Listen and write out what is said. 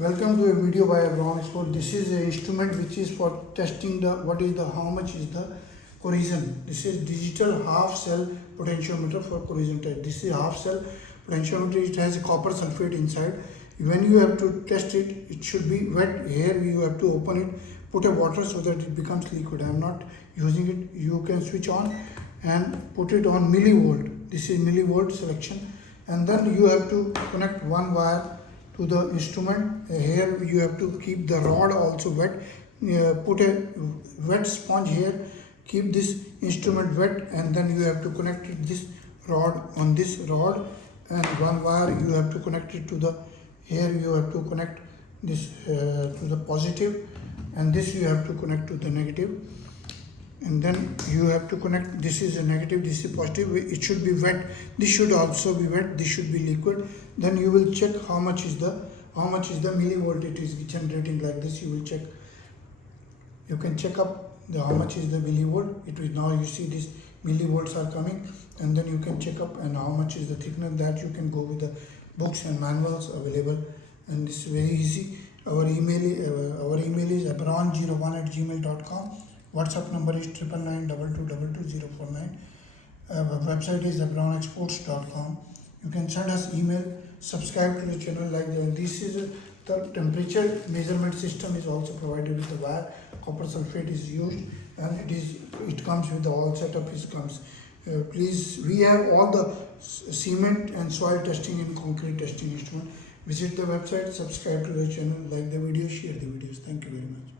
Welcome to a video by AbronR4. This is an instrument which is for testing how much is the corrosion. This is digital half cell potentiometer for corrosion test. This is half cell potentiometer. It has a copper sulfate inside. When you have to test it, it should be wet. Here you have to open it, put a water so that it becomes liquid. I am not using it. You can switch on and put it on millivolt. This is millivolt selection, and then you have to connect one wire to the instrument. Here you have to keep the rod also wet. Put a wet sponge here, keep this instrument wet, and then you have to connect this rod on this rod, and one wire you have to connect it to the, here you have to connect this to the positive, and this you have to connect to the negative, and then you have to connect, this is a negative, this is positive. It should be wet, this should also be wet, this should be liquid. Then you will check how much is the millivolt it is generating. Like this you will check, you can check up how much is the millivolt. It will, now you see these millivolts are coming, and then you can check up and how much is the thickness. That you can go with the books and manuals available, and this is very easy. Our email is abron01@gmail.com. WhatsApp number is 99922222049. Website is abronexports.com. You can send us email, subscribe to the channel, like that. This is the temperature measurement system is also provided with the wire. Copper sulfate is used, and it comes with the all setup. Comes. Please, we have all the cement and soil testing and concrete testing instrument. Visit the website, subscribe to the channel, like the video, share the videos. Thank you very much.